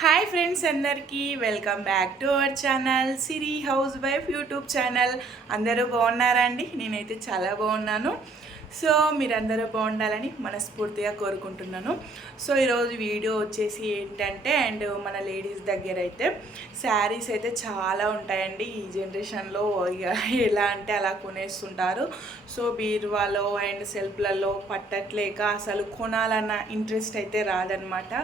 Hi friends అందరికీ welcome back to our channel Siri housewife YouTube channel. అందరూ బాగున్నారండి నేనైతే చాలా బాగున్నాను. సో మీరందరూ బాగుండాలని మనస్ఫూర్తిగా కోరుకుంటున్నాను. సో ఈరోజు వీడియో వచ్చేసి ఏంటంటే అండ్ మన లేడీస్ దగ్గర అయితే శారీస్ అయితే చాలా ఉంటాయండి. ఈ జనరేషన్లో ఇక ఎలా అంటే అలా కొనేస్తుంటారు. సో బీరువాలో అండ్ సెల్ఫ్లలో పట్టట్లేక అసలు కొనాలన్న ఇంట్రెస్ట్ అయితే రాదనమాట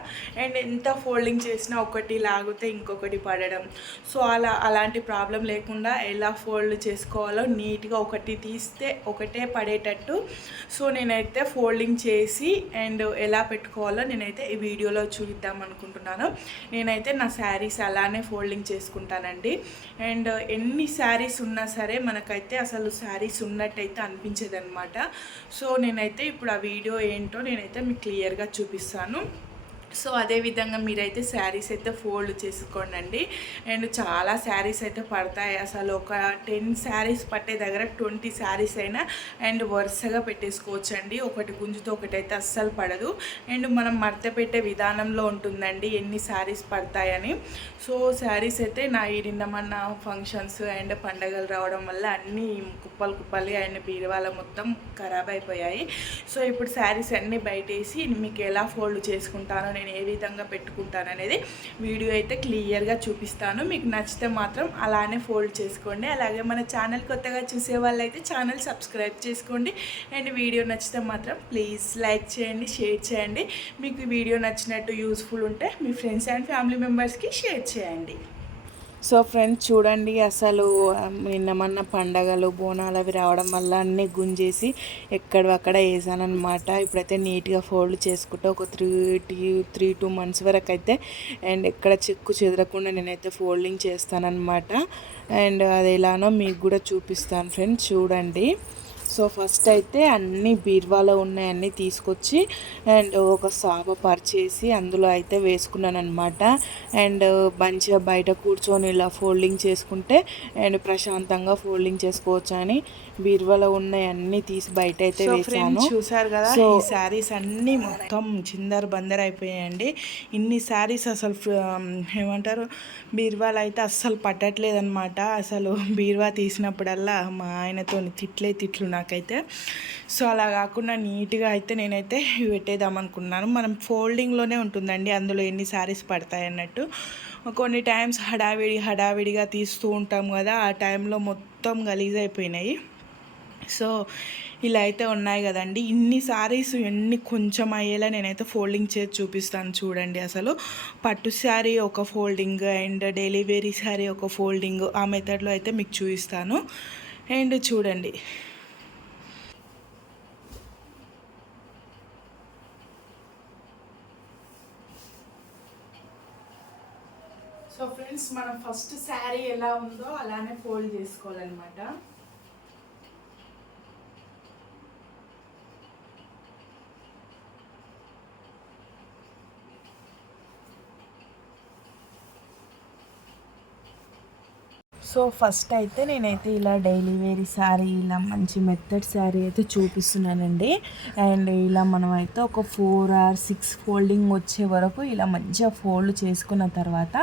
అండ్ ఎంత ఫోల్డింగ్ చేసినా ఒకటి లాగితే ఇంకొకటి పడడం. సో అలా అలాంటి ప్రాబ్లం లేకుండా ఎలా ఫోల్డ్ చేసుకోవాలో నీట్గా ఒకటి తీస్తే ఒకటే పడేటట్టు సో నేనైతే ఫోల్డింగ్ చేసి అండ్ ఎలా పెట్టుకోవాలో నేనైతే ఈ వీడియోలో చూద్దాం అనుకుంటున్నాను. నేనైతే నా శారీస్ అలానే ఫోల్డింగ్ చేసుకుంటానండి. అండ్ ఎన్ని శారీస్ ఉన్నా సరే మనకైతే అసలు శారీస్ ఉన్నట్టయితే అనిపించదు అనమాట సో నేనైతే ఇప్పుడు ఆ వీడియో ఏంటో నేనైతే మీకు క్లియర్గా చూపిస్తాను. సో అదేవిధంగా మీరైతే శారీస్ అయితే ఫోల్డ్ చేసుకోండి అండ్ చాలా శారీస్ అయితే పడతాయి. అసలు ఒక టెన్ శారీస్ పట్టే దగ్గర ట్వంటీ శారీస్ అయినా అండ్ వరుసగా పెట్టేసుకోవచ్చు అండి ఒకటి గుంజుతో ఒకటి అయితే అస్సలు పడదు. అండ్ మనం మడత పెట్టే విధానంలో ఉంటుందండి ఎన్ని శారీస్ పడతాయని. సో శారీస్ అయితే నా ఈ నిన్నమన్న ఫంక్షన్స్ అండ్ పండగలు రావడం వల్ల అన్నీ కుప్పలు కుప్పలు అండ్ బీరువాల మొత్తం ఖరాబ్ అయిపోయాయి. సో ఇప్పుడు శారీస్ అన్నీ బయటేసి మీకు ఎలా ఫోల్డ్ చేసుకుంటానో నేను ఏ విధంగా పెట్టుకుంటాను అనేది వీడియో అయితే క్లియర్గా చూపిస్తాను. మీకు నచ్చితే మాత్రం అలానే ఫోల్డ్ చేసుకోండి. అలాగే మన ఛానల్ కొత్తగా చూసే వాళ్ళైతే ఛానల్ సబ్స్క్రైబ్ చేసుకోండి. అండ్ వీడియో నచ్చితే మాత్రం ప్లీజ్ లైక్ చేయండి షేర్ చేయండి. మీకు వీడియో నచ్చినట్టు యూస్ఫుల్ ఉంటే మీ ఫ్రెండ్స్ అండ్ ఫ్యామిలీ మెంబర్స్కి షేర్ చేయండి. సో ఫ్రెండ్స్ చూడండి అసలు నిన్న మొన్న పండగలు బోనాలు అవి రావడం వల్ల అన్నీ గుంజేసి ఎక్కడక్కడ వేసానమాట ఇప్పుడైతే నీట్గా ఫోల్డ్ చేసుకుంటే ఒక త్రీ టీ త్రీ టూ మంత్స్ వరకు అయితే అండ్ ఎక్కడ చెక్కు చెదరకుండా నేనైతే ఫోల్డింగ్ చేస్తానన్నమాట. అండ్ అది ఎలానో మీకు కూడా చూపిస్తాను ఫ్రెండ్స్ చూడండి. సో ఫస్ట్ అయితే అన్ని బీర్వాలో ఉన్నాయన్నీ తీసుకొచ్చి అండ్ ఒక సాప పరిచేసి అందులో అయితే వేసుకున్నాను అనమాట అండ్ మంచిగా బయట కూర్చొని ఇలా ఫోల్డింగ్ చేసుకుంటే అండ్ ప్రశాంతంగా ఫోల్డింగ్ చేసుకోవచ్చు అని బీర్వాలో ఉన్నాయి అన్ని తీసి బయట అయితే వేసాను చూసారు కదా సో శారీస్ అన్నీ మొత్తం చిందర్ బందర్ అయిపోయాయండి. ఇన్ని శారీస్ అసలు ఏమంటారు బీర్వాలు అయితే అస్సలు పట్టట్లేదనమాట అసలు బీర్వా తీసినప్పుడల్లా మా ఆయనతో తిట్లే తిట్లు నాకు నాకైతే. సో అలా కాకుండా నీట్గా అయితే నేనైతే పెట్టేద్దాం అనుకున్నాను. మనం ఫోల్డింగ్లోనే ఉంటుందండి. అందులో ఎన్ని శారీస్ పడతాయి అన్నట్టు. కొన్ని టైమ్స్ హడావిడి హడావిడిగా తీస్తూ ఉంటాం కదా. ఆ టైంలో మొత్తం గలీజ్ అయిపోయినాయి. సో ఇలా అయితే ఉన్నాయి కదండి. ఇన్ని శారీస్ ఎన్ని కొంచెం అయ్యేలా నేనైతే ఫోల్డింగ్ చేసి చూపిస్తాను చూడండి అసలు. పట్టు శారీ ఒక folding and daily wear sari ఒక ఫోల్డింగ్ ఆ మెథడ్లో అయితే మీకు చూపిస్తాను. అండ్ చూడండి సో ఫ్రెండ్స్ మనం ఫస్ట్ శారీ ఎలా ఉందో అలానే ఫోల్డ్ చేసుకోవాలన్నమాట. సో ఫస్ట్ అయితే నేనైతే ఇలా డైలీ వేరీ శారీ ఇలా మంచి మెత్తడ్ శారీ అయితే చూపిస్తున్నానండి. అండ్ ఇలా మనం అయితే ఒక ఫోర్ ఆర్ సిక్స్ ఫోల్డింగ్ వచ్చే వరకు ఇలా మంచిగా ఫోల్డ్ చేసుకున్న తర్వాత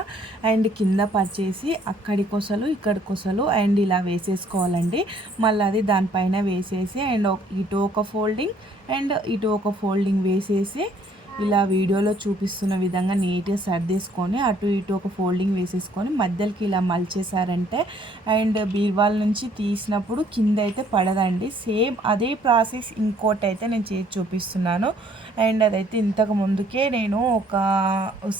అండ్ కింద పర్చేసి అక్కడికొసలు ఇక్కడికొసలు అండ్ ఇలా వేసేసుకోవాలండి. మళ్ళీ అది దానిపైన వేసేసి అండ్ ఇటు ఒక ఫోల్డింగ్ అండ్ ఇటు ఒక ఫోల్డింగ్ వేసేసి ఇలా వీడియోలో చూపిస్తున్న విధంగా నీట్గా సర్దేసుకొని అటు ఇటు ఒక ఫోల్డింగ్ వేసేసుకొని మధ్యలోకి ఇలా మలిచేసారంటే అండ్ బీర్వాల్ నుంచి తీసినప్పుడు కింద అయితే పడదండి. సేమ్ అదే ప్రాసెస్ ఇంకోటి అయితే నేను చేసి చూపిస్తున్నాను. అండ్ అదైతే ఇంతకు ముందుకే నేను ఒక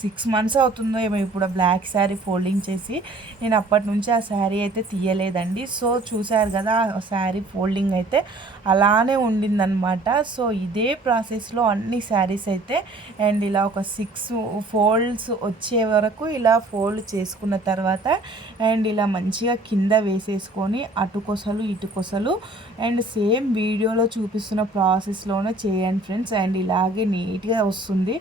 సిక్స్ మంత్స్ అవుతుందో ఏమో ఇప్పుడు బ్లాక్ శారీ ఫోల్డింగ్ చేసి నేను అప్పటి నుంచి ఆ శారీ అయితే తీయలేదండి. సో చూశారు కదా ఆ శారీ ఫోల్డింగ్ అయితే అలానే ఉండిందనమాట సో ఇదే ప్రాసెస్లో అన్ని శారీస్ అయితే అండ్ ఇలా ఒక సిక్స్ ఫోల్డ్స్ వచ్చే వరకు ఇలా ఫోల్డ్ చేసుకున్న తర్వాత అండ్ ఇలా మంచిగా కింద వేసేసుకొని అటుకొసలు ఇటుకొసలు ఇటు కొసలు అండ్ సేమ్ వీడియోలో చూపిస్తున్న ప్రాసెస్లోనే చేయండి ఫ్రెండ్స్. అండ్ ఇలాగే నీట్గా వస్తుంది.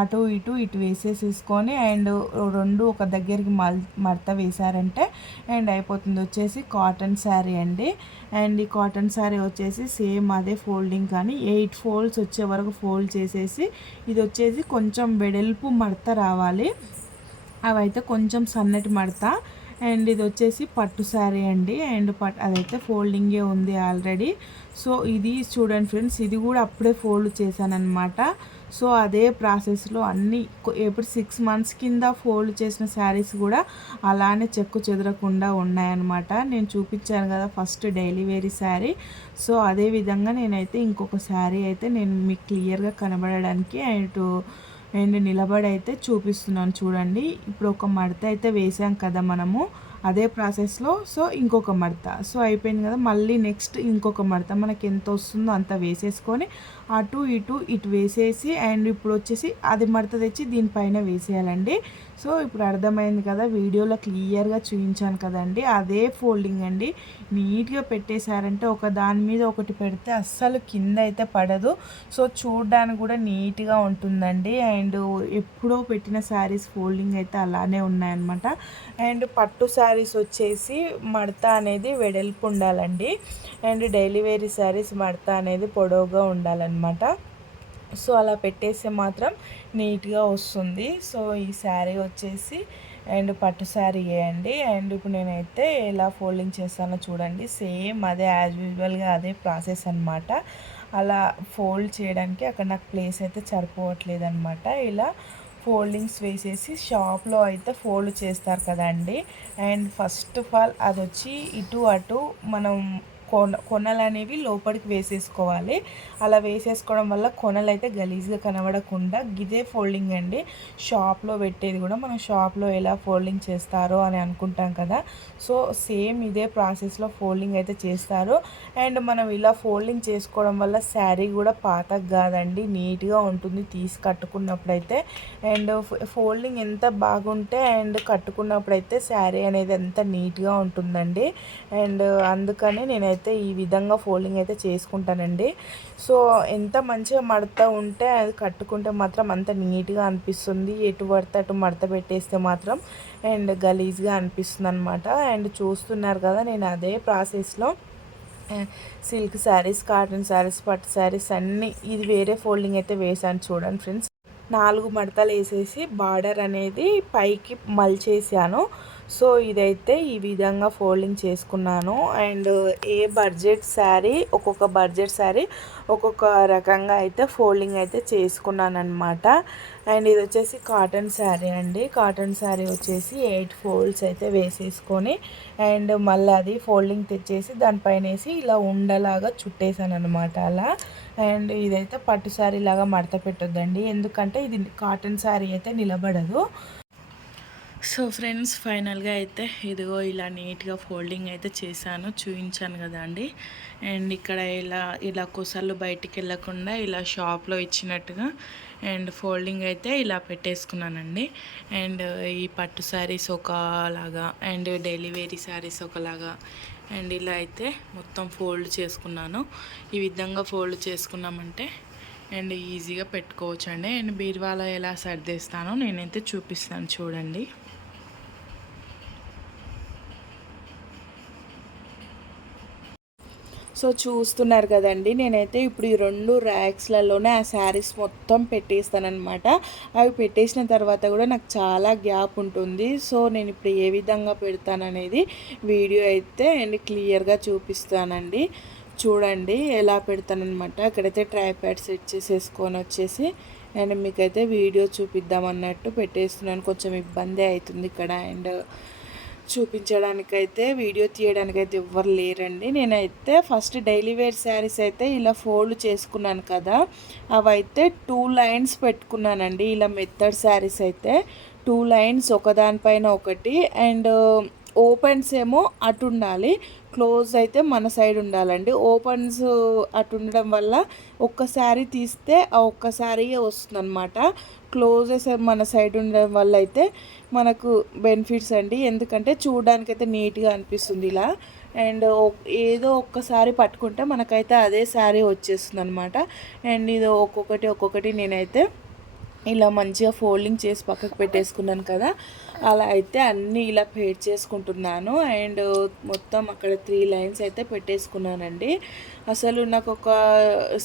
అటు ఇటు ఇటు వేసేసేసుకొని అండ్ రెండు ఒక దగ్గరికి మల్ మడత వేశారంటే అండ్ అయిపోతుంది. వచ్చేసి కాటన్ శారీ అండి. అండ్ ఈ కాటన్ శారీ వచ్చేసి సేమ్ అదే ఫోల్డింగ్ కానీ ఎయిట్ ఫోల్డ్స్ వచ్చే వరకు ఫోల్డ్ చేసేసి ఇది వచ్చేసి కొంచెం వెడల్పు మడత రావాలి. అవైతే కొంచెం సన్నటి మడత. అండ్ ఇది వచ్చేసి పట్టు శారీ అండి. అండ్ పట్ అదైతే ఫోల్డింగే ఉంది ఆల్రెడీ. సో ఇది చూడండి ఫ్రెండ్స్ ఇది కూడా అప్పుడే ఫోల్డ్ చేశాను అనమాట సో అదే ప్రాసెస్లో అన్ని ఎప్పుడు సిక్స్ మంత్స్ కింద ఫోల్డ్ చేసిన శారీస్ కూడా అలానే చెక్కు చెదరకుండా ఉన్నాయన్నమాట. నేను చూపించాను కదా first daily wear sari so అదే విధంగా నేనైతే ఇంకొక శారీ అయితే నేను మీకు క్లియర్గా కనబడడానికి అండ్ అండ్ నిలబడి అయితే చూపిస్తున్నాను చూడండి. ఇప్పుడు ఒక మడత అయితే వేసాం కదా మనము. అదే ప్రాసెస్లో. సో ఇంకొక మడత. సో అయిపోయింది కదా. మళ్ళీ నెక్స్ట్ ఇంకొక మడత. మనకి ఎంత వస్తుందో అంత వేసేసుకొని అటు ఇటు ఇటు వేసేసి అండ్ ఇప్పుడు వచ్చేసి అది మడత తెచ్చి దీనిపైన వేసేయాలండి. సో ఇప్పుడు అర్థమైంది కదా వీడియోలో క్లియర్గా చూపించాను కదండి. అదే ఫోల్డింగ్ అండి. నీట్గా పెట్టేశారంటే ఒక దాని మీద ఒకటి పెడితే అస్సలు కింద అయితే పడదు. సో చూడడానికి కూడా నీట్గా ఉంటుందండి. అండ్ ఎప్పుడో పెట్టిన శారీస్ ఫోల్డింగ్ అయితే అలానే ఉన్నాయన్నమాట. అండ్ పట్టు శారీస్ వచ్చేసి మడత అనేది వెడల్పు ఉండాలండి. అండ్ డైలీ వేరీ శారీస్ మడత అనేది పొడవుగా ఉండాలన్నమాట. సో అలా పెట్టేస్తే మాత్రం నీట్గా వస్తుంది. సో ఈ శారీ వచ్చేసి అండ్ పట్టు శారీ వేయండి అండ్. ఇప్పుడు నేనైతే ఎలా ఫోల్డింగ్ చేస్తానో చూడండి. సేమ్ అదే యాజ్ యూజువల్గా అదే ప్రాసెస్ అనమాట అలా ఫోల్డ్ చేయడానికి అక్కడ నాకు ప్లేస్ అయితే సరిపోవట్లేదు అనమాట ఇలా ఫోల్డింగ్స్ వేసేసి షాప్లో అయితే ఫోల్డ్ చేస్తారు కదండి. అండ్ ఫస్ట్ ఆఫ్ ఆల్ అది వచ్చి ఇటు అటు మనం కొన కొనలు అనేవి లోపలికి వేసేసుకోవాలి. అలా వేసేసుకోవడం వల్ల కొనలు అయితే గలీజ్గా కనబడకుండా గిదే ఫోల్డింగ్ అండి. షాప్లో పెట్టేది కూడా మనం షాప్లో ఎలా ఫోల్డింగ్ చేస్తారో అని అనుకుంటాం కదా. సో సేమ్ ఇదే ప్రాసెస్లో ఫోల్డింగ్ అయితే చేస్తారు. అండ్ మనం ఇలా ఫోల్డింగ్ చేసుకోవడం వల్ల శారీ కూడా పాత కాదండి నీట్గా ఉంటుంది తీసి కట్టుకున్నప్పుడైతే. అండ్ ఫోల్డింగ్ ఎంత బాగుంటే అండ్ కట్టుకున్నప్పుడైతే శారీ అనేది ఎంత నీట్గా ఉంటుందండి. అండ్ అందుకని నేనైతే అయితే ఈ విధంగా ఫోల్డింగ్ అయితే చేసుకుంటానండి. సో ఎంత మంచిగా మడత ఉంటే అది కట్టుకుంటే మాత్రం అంత నీట్గా అనిపిస్తుంది. ఎటు పడితే అటు మడత పెట్టేస్తే మాత్రం అండ్ గలీజ్గా అనిపిస్తుంది అనమాట అండ్ చూస్తున్నారు కదా నేను అదే ప్రాసెస్లో సిల్క్ శారీస్ కాటన్ శారీస్ పట్టు శారీస్ అన్నీ ఇది వేరే ఫోల్డింగ్ అయితే వేసాను చూడండి ఫ్రెండ్స్. నాలుగు మడతలు వేసేసి బార్డర్ అనేది పైకి మల్చేసాను. సో ఇదైతే ఈ విధంగా ఫోల్డింగ్ చేసుకున్నాను. అండ్ ఏ బడ్జెట్ శారీ ఒక్కొక్క బడ్జెట్ శారీ ఒక్కొక్క రకంగా అయితే ఫోల్డింగ్ అయితే చేసుకున్నాను అనమాట అండ్ ఇది వచ్చేసి కాటన్ శారీ అండి. కాటన్ శారీ వచ్చేసి ఎయిట్ ఫోల్డ్స్ అయితే వేసేసుకొని అండ్ మళ్ళీ అది ఫోల్డింగ్ తెచ్చేసి దానిపైన వేసి ఇలా ఉండలాగా చుట్టేసాను అనమాట అలా. అండ్ ఇదైతే పట్టు శారీ లాగా మడత పెట్టొద్దండి. ఎందుకంటే ఇది కాటన్ శారీ అయితే నిలబడదు. సో ఫ్రెండ్స్ ఫైనల్గా అయితే ఇదిగో ఇలా నీట్గా ఫోల్డింగ్ అయితే చేశాను చూపించాను కదా అండి. అండ్ ఇక్కడ ఇలా ఇలా కొసలు బయటికి వెళ్ళకుండా ఇలా షాప్లో ఇచ్చినట్టుగా అండ్ ఫోల్డింగ్ అయితే ఇలా పెట్టేసుకున్నానండి. అండ్ ఈ పట్టు శారీస్ ఒకలాగా అండ్ డెలివరీ శారీస్ ఒకలాగా అండ్ ఇలా అయితే మొత్తం ఫోల్డ్ చేసుకున్నాను. ఈ విధంగా ఫోల్డ్ చేసుకున్నామంటే అండ్ ఈజీగా పెట్టుకోవచ్చు అండి అండ్ బీరువాలో ఎలా సర్దేస్తానో నేనైతే చూపిస్తాను చూడండి. సో చూస్తున్నారు కదండి. నేనైతే ఇప్పుడు ఈ రెండు ర్యాక్స్లలోనే ఆ శారీస్ మొత్తం పెట్టేస్తానమాట అవి పెట్టేసిన తర్వాత కూడా నాకు చాలా గ్యాప్ ఉంటుంది. సో నేను ఇప్పుడు ఏ విధంగా పెడతాననేది వీడియో అయితే అండ్ క్లియర్గా చూపిస్తానండి. చూడండి ఎలా పెడతానమాట అక్కడైతే ట్రైప్యాడ్ సెట్ చేసేసుకొని వచ్చేసి అండ్ మీకైతే వీడియో చూపిద్దాం అన్నట్టు పెట్టేస్తున్నాను. కొంచెం ఇబ్బంది అవుతుంది ఇక్కడ అండ్ చూపించడానికైతే వీడియో తీయడానికైతే ఎవ్వరు లేరండి. నేనైతే ఫస్ట్ డైలీ వేర్ శారీస్ అయితే ఇలా ఫోల్డ్ చేసుకున్నాను కదా అవైతే టూ లైన్స్ పెట్టుకున్నానండి. ఇలా మెత్తడ్ శారీస్ అయితే టూ లైన్స్ ఒకదానిపైన ఒకటి అండ్ ఓపెన్స్ ఏమో అటు ఉండాలి క్లోజ్ అయితే మన సైడ్ ఉండాలండి. ఓపెన్స్ అటు ఉండడం వల్ల ఒక్కసారి తీస్తే ఆ ఒక్కసారియే వస్తుంది అనమాట క్లోజెస్ మన సైడ్ ఉండడం వల్ల అయితే మనకు బెనిఫిట్స్ అండి. ఎందుకంటే చూడడానికి అయితే నీట్గా అనిపిస్తుంది ఇలా. అండ్ ఏదో ఒక్కసారి పట్టుకుంటే మనకైతే అదే శారీ వచ్చేస్తుంది అనమాట అండ్ ఇది ఒక్కొక్కటి ఒక్కొక్కటి నేనైతే ఇలా మంచిగా ఫోల్డింగ్ చేసి పక్కకు పెట్టేసుకున్నాను కదా. అలా అయితే అన్నీ ఇలా పేడ్ చేసుకుంటున్నాను. అండ్ మొత్తం అక్కడ త్రీ లైన్స్ అయితే పెట్టేసుకున్నానండి. అసలు నాకు ఒక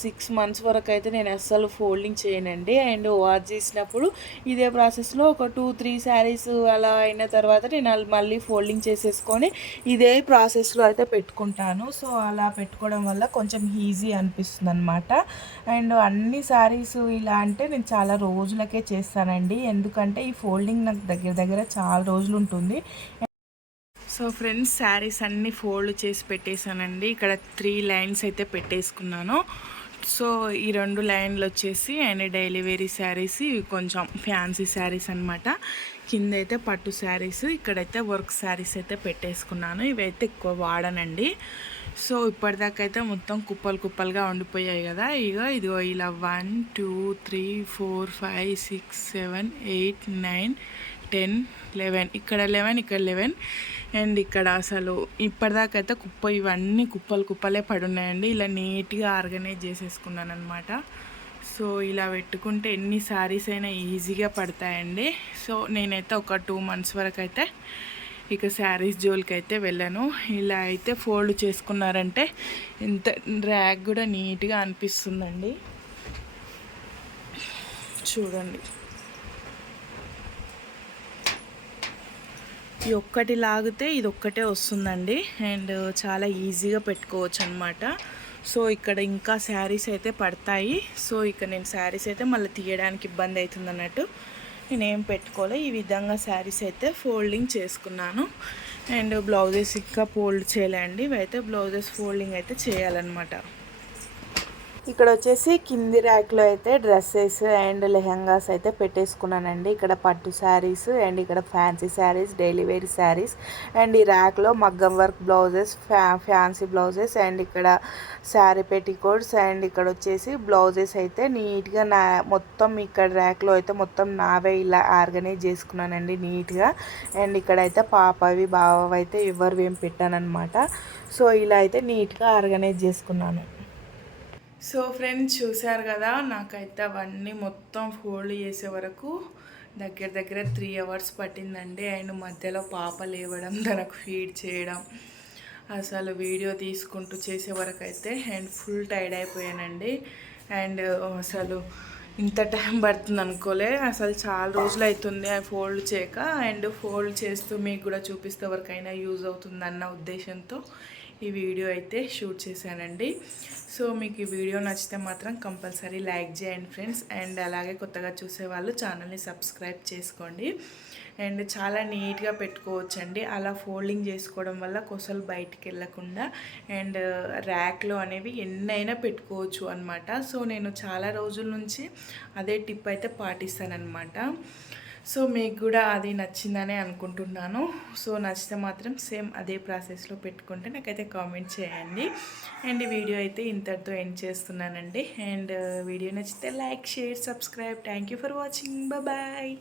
సిక్స్ మంత్స్ వరకు అయితే నేను అస్సలు ఫోల్డింగ్ చేయనండి. అండ్ వాచ్ చేసినప్పుడు ఇదే ప్రాసెస్లో ఒక టూ త్రీ శారీస్ అలా అయిన తర్వాత నేను మళ్ళీ ఫోల్డింగ్ చేసేసుకొని ఇదే ప్రాసెస్లో అయితే పెట్టుకుంటాను. సో అలా పెట్టుకోవడం వల్ల కొంచెం ఈజీ అనిపిస్తుంది అనమాట అండ్ అన్ని శారీస్ ఇలా అంటే నేను చాలా రోజులకే చేస్తానండి. ఎందుకంటే ఈ ఫోల్డింగ్ నాకు దగ్గర దగ్గర చాలా రోజులు ఉంటుంది. సో ఫ్రెండ్స్ శారీస్ అన్నీ ఫోల్డ్ చేసి పెట్టేశానండి. ఇక్కడ త్రీ లైన్స్ అయితే పెట్టేసుకున్నాను. సో ఈ రెండు లైన్లు వచ్చేసి అండ్ డైలీ వేరీ శారీస్ ఇవి కొంచెం ఫ్యాన్సీ శారీస్ అనమాట కింద అయితే పట్టు శారీస్ ఇక్కడైతే వర్క్ శారీస్ అయితే పెట్టేసుకున్నాను. ఇవైతే ఎక్కువ వాడనండి. సో ఇప్పటిదాకా అయితే మొత్తం కుప్పలు కుప్పలుగా ఉండిపోయాయి కదా. ఇగో ఇదిగో ఇలా one two three four five six seven eight nine ten eleven ఇక్కడ లెవెన్ ఇక్కడ లెవెన్. అండ్ ఇక్కడ అసలు ఇప్పటిదాకా అయితే కుప్ప ఇవన్నీ కుప్పలు కుప్పలే పడున్నాయండి. ఇలా నీట్గా ఆర్గనైజ్ చేసేసుకున్నాను అనమాట సో ఇలా పెట్టుకుంటే ఎన్ని శారీస్ అయినా ఈజీగా పడతాయండి. సో నేనైతే ఒక టూ మంత్స్ వరకు అయితే ఇక శారీస్ జోలికి అయితే వెళ్ళాను. ఇలా అయితే ఫోల్డ్ చేసుకున్నారంటే ఎంత ర్యాక్ కూడా నీట్గా అనిపిస్తుందండి. చూడండి. ఈ ఒక్కటి లాగితే ఇది ఒక్కటే వస్తుందండి. అండ్ చాలా ఈజీగా పెట్టుకోవచ్చు అనమాట సో ఇక్కడ ఇంకా శారీస్ అయితే పడతాయి. సో ఇక్కడ నేను శారీస్ అయితే మళ్ళీ తీయడానికి ఇబ్బంది అవుతుంది అన్నట్టు నేనేం పెట్టుకోలే. ఈ విధంగా శారీస్ అయితే ఫోల్డింగ్ చేసుకున్నాను. అండ్ బ్లౌజెస్ ఇంకా ఫోల్డ్ చేయలేండి. అయితే ఇవైతే బ్లౌజెస్ ఫోల్డింగ్ అయితే చేయాలన్నమాట. ఇక్కడ వచ్చేసి కింది ర్యాక్లో అయితే డ్రెస్సెస్ అండ్ లెహంగాస్ అయితే పెట్టేసుకున్నానండి. ఇక్కడ పట్టు శారీస్ అండ్ ఇక్కడ fancy saris daily wear saris and ఈ ర్యాక్లో మగ్గం వర్క్ బ్లౌజెస్ ఫ్యా ఫ్యాన్సీ బ్లౌజెస్ అండ్ ఇక్కడ శారీ పెట్టికోట్స్ అండ్ ఇక్కడ వచ్చేసి బ్లౌజెస్ అయితే నీట్గా నా మొత్తం ఇక్కడ ర్యాక్లో అయితే మొత్తం నావే ఇలా ఆర్గనైజ్ చేసుకున్నానండి నీట్గా. అండ్ ఇక్కడైతే పాపవి బావవి అయితే ఎవరు ఏం పెట్టానమాట సో ఇలా అయితే నీట్గా ఆర్గనైజ్ చేసుకున్నాను. సో ఫ్రెండ్స్ చూశారు కదా నాకైతే అవన్నీ మొత్తం ఫోల్డ్ చేసే వరకు దగ్గర దగ్గర త్రీ అవర్స్ పట్టిందండి. అండ్ మధ్యలో పాప లేవడం తనకు ఫీడ్ చేయడం అసలు వీడియో తీసుకుంటూ చేసే వరకు అయితే అండ్ ఫుల్ టైర్డ్ అయిపోయానండి. అండ్ అసలు ఇంత టైం పడుతుంది అనుకోలే అసలు చాలా రోజులు అవుతుంది ఫోల్డ్ చేయక. అండ్ ఫోల్డ్ చేస్తూ మీకు కూడా చూపిస్తే వరకైనా యూజ్ అవుతుందన్న ఉద్దేశంతో ఈ వీడియో అయితే షూట్ చేశానండి. సో మీకు ఈ వీడియో నచ్చితే మాత్రం కంపల్సరీ లైక్ చేయండి ఫ్రెండ్స్. అండ్ అలాగే కొత్తగా చూసేవాళ్ళు ఛానల్ని సబ్స్క్రైబ్ చేసుకోండి. అండ్ చాలా నీట్గా పెట్టుకోవచ్చండి. అలా ఫోల్డింగ్ చేసుకోవడం వల్ల కొసలు బయటికి వెళ్ళకుండా అండ్ ర్యాక్లో అనేవి ఎన్నైనా పెట్టుకోవచ్చు అనమాట సో నేను చాలా రోజుల నుంచి అదే టిప్ అయితే పాటిస్తానన్నమాట. సో మీకు కూడా అది నచ్చిందనే అనుకుంటున్నాను. సో నచ్చితే మాత్రం సేమ్ అదే ప్రాసెస్లో పెట్టుకుంటే నాకైతే కామెంట్ చేయండి. అండ్ ఈ వీడియో అయితే ఇంతటితో ఎండ్ చేస్తున్నానండి. అండ్ వీడియో నచ్చితే like share subscribe. Thank you for watching. Bye